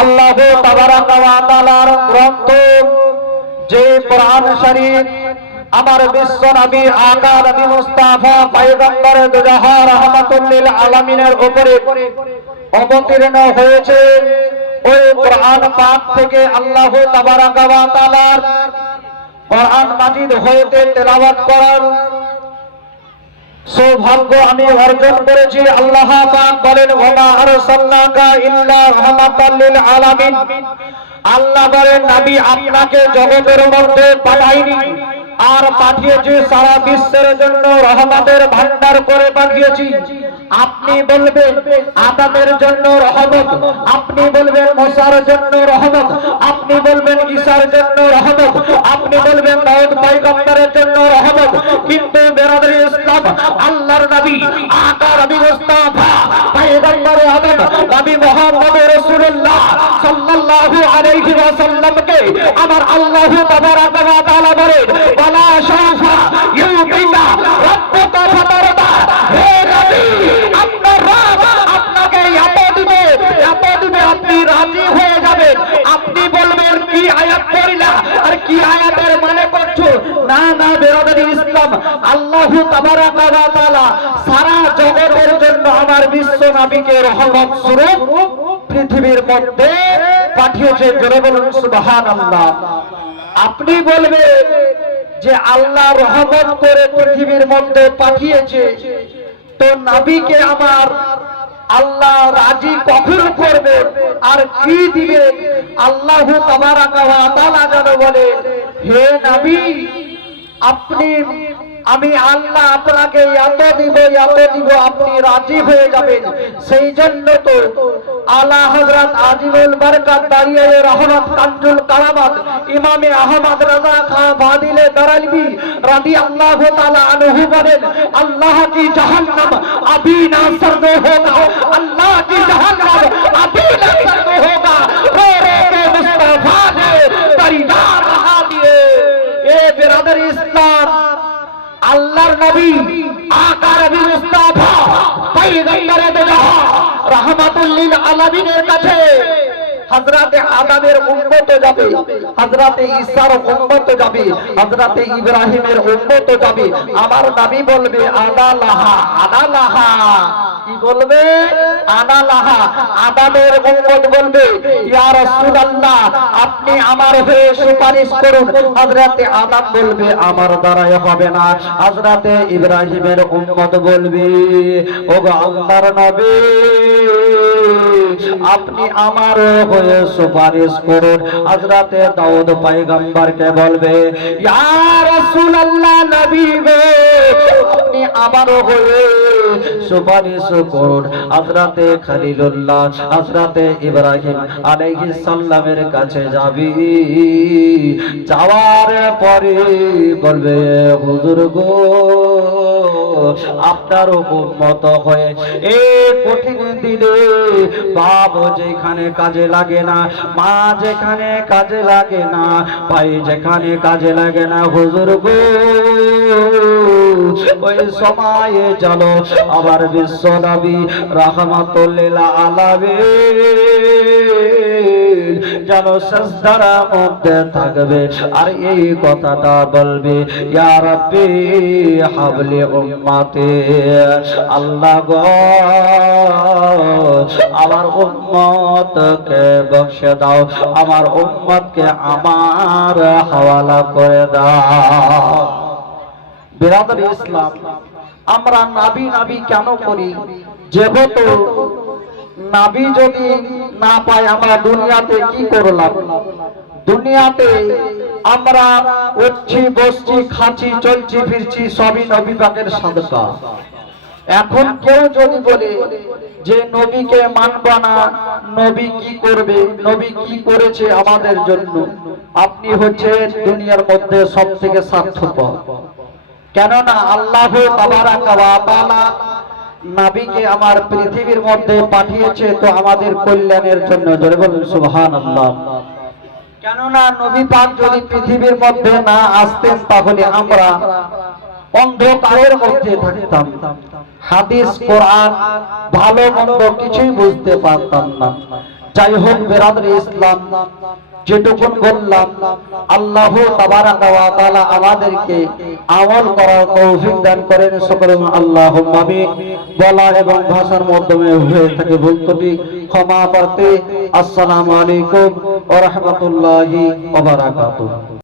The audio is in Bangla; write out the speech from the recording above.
আল্লাহ তাবারাকা ওয়া তাআলার গ্রন্থ যে কোরআন শরীফ আমার বিশ্ব নবী আকা নবী মুস্তাফা পয়গম্বর দুজাহা রাহমাতুল লিল আলামিনের উপরে অবতীর্ণ হয়েছে। ওই কোরআন পাক থেকে আল্লাহ তাবারাকা ওয়া তাআলার কোরআন মাজিদ হইতে তেলাওয়াত করার সৌভাগ্য আমি অর্জন করেছি। আল্লাহ পাক বলেন ওয়া আরসালনাকা ইল্লা রাহমাতাল লিল আলামিন। আল্লাহ বলেন নবী আপনাকে জগতের মধ্যে পাঠাইনি, আর পাঠিয়েছি সারা বিশ্বের জন্য রহমতের ভান্ডার করে পাঠিয়েছি। আপনি বলবেন আদমের জন্য রহমত, আপনি বলবেন মুসার জন্য রহমত, আপনি বলবেন ঈসার জন্য রহমত, আপনি বলবেন দাউদ পয়গম্বরের জন্য রহমত, কিন্তু বেরাদরি ইসলাম আল্লাহর নবী আকা নবী মুস্তাফা পয়গম্বর আদম নবী মুহাম্মদ রাসূলুল্লাহ সাল্লাল্লাহু আলাইহি ওয়াসাল্লামকে আমার আল্লাহ তাবারাকা ওয়া তাআলা বলেন ওয়ালা শাফা ইউবিকা রাব্বুকা ফাতারদা। হে নবী আপনার রব আপনাকে এত দিবে আপনি রাজি হয়ে যাবেন। আপনি বলবেন কি আয়াত পড়িলা আর কি আয়াতের মানে করছো না না বেরাদরি ইসলাম আল্লাহ তাবারাকা ওয়া তাআলা সারা জগতের জন্য আমার বিশ্ব নবীকে রহমত স্বরূপ পৃথিবীর মধ্যে পাঠিয়েছে। জোরে বলুন সুবহানাল্লাহ। আপনি বলবেন যে আল্লাহ রহমত করে পৃথিবীর মধ্যে পাঠিয়েছে, তো নবীকে আমার আল্লাহ রাজি কখন করবে আর কি দিবে? আল্লাহ তাবারাকা ওয়া তাআলা যেন বলে হে নবী আপনি আমি আল্লাহ আপনাকে এত দিব আপনি রাজি হয়ে যাবেন। সেই জন্য তো আলা হযরত আজিমুল বরকত দারিয়ে রহমত কানজুল কারামাত ইমামে আহমদ রাজা খান বাদিলে দারালবি রাদিয়াল্লাহু তাআলা আনহু বলেন আল্লাহ কি জাহান্নাম अभी ना सर्द होगा, अल्लाह की जहन्नम अभी नहीं सर्द होगा। रो रो के मुस्तफा ने परिवार बहा दिए। ये बिरादर इस्लाम আল্লাহর নবী আকা নবী মুস্তাফা পয়গম্বরে দুজাহা রাহমাতুল লিল আলামিনের কাছে হযরতে আদমের উম্মত যাবে, হযরতে ঈসার উম্মত যাবে, হযরতে ইব্রাহিমের উম্মত যাবে। আমার নবী বলবে আনা লাহা কি বলবে? আনা লাহা। আদমের উম্মত বলবে ইয়া রাসূলুল্লাহ আপনি আমার হয়ে সুপারিশ করুন। হযরতে আদম বলবে আমার দ্বারাই হবে না। হযরতে ইব্রাহিমের উম্মত বলবে ওগো আল্লাহর নবী আপনি আমার হয়ে সুপারিশ করুন। হযরতে দাউদ পয়গম্বরকে বলবে ইয়া রাসূলুল্লাহ নবী গো আপনি আমার হয়ে সুপারিশ করুন। হযরতে খলিলুল্লাহ হযরতে ইব্রাহিম আলাইহিস সালামের কাছে যাবি, যাওয়ার পরে বলবে হুজুর গো আপনার উম্মত হয়ে এই কঠিন দিনে বাপ যেখানে কাজে লাগে না, মা যেখানে কাজে লাগে না, ভাই যেখানে কাজে লাগে না, হুজুর গো ওই সময়ে চলো আবার বিশ্ব নবী রাহমাতুল লিল আলামিন যেন সিজদার মধ্যে থাকবে আর এই কথাটা বলবে ইয়া রাব্বি হাবলি উম্মতি। আল্লাহ গো আমার উম্মতকে বখশে দাও, আমার উম্মতকে আমার হাওয়ালা করে দাও। বিরাদরি ইসলাম আমরা নাবি নাবি কেন করি? যেহেতু নাবি যদি না পাই আমরা দুনিয়াতে কি করলাম? দুনিয়াতে আমরা উঠছি বসছি খাচ্ছি চলছি ফিরছি সবই নবী পাকের সাদকা। এখন কেউ যদি বলে যে নবীকে মানব না, নবী কি করবে, নবী কি করেছে আমাদের জন্য, আপনি হচ্ছেন দুনিয়ার মধ্যে সবথেকে স্বার্থপর। কেননা আল্লাহ তাবারাকা ওয়া তাআলা নবীকে আমার পৃথিবীর মধ্যে পাঠিয়েছে তো আমাদের কল্যাণের জন্য। জোরে বলুন সুবহানাল্লাহ। কেননা নবী পাক যদি পৃথিবীর মধ্যে না আসতেন তাহলে আমরা অন্ধকারের মধ্যে থাকতাম, হাদিস কোরআন ভালো মন্দ কিছুই বুঝতে পারতাম না। যাই হোক বেরাদরি ইসলাম, যেটুকুন বললাম আল্লাহ তাবারাকা ওয়া তাআলা আমাদেরকে আমল করার তৌফিক দান করেন। সকলে আল্লাহুম্মা আমিন। বলা এবং ভাষার মাধ্যমে হয়ে থাকে ভুল ত্রুটি ক্ষমা প্রার্থী। আসসালামু আলাইকুম ওয়া রাহমাতুল্লাহি ওয়া বারাকাতুহু।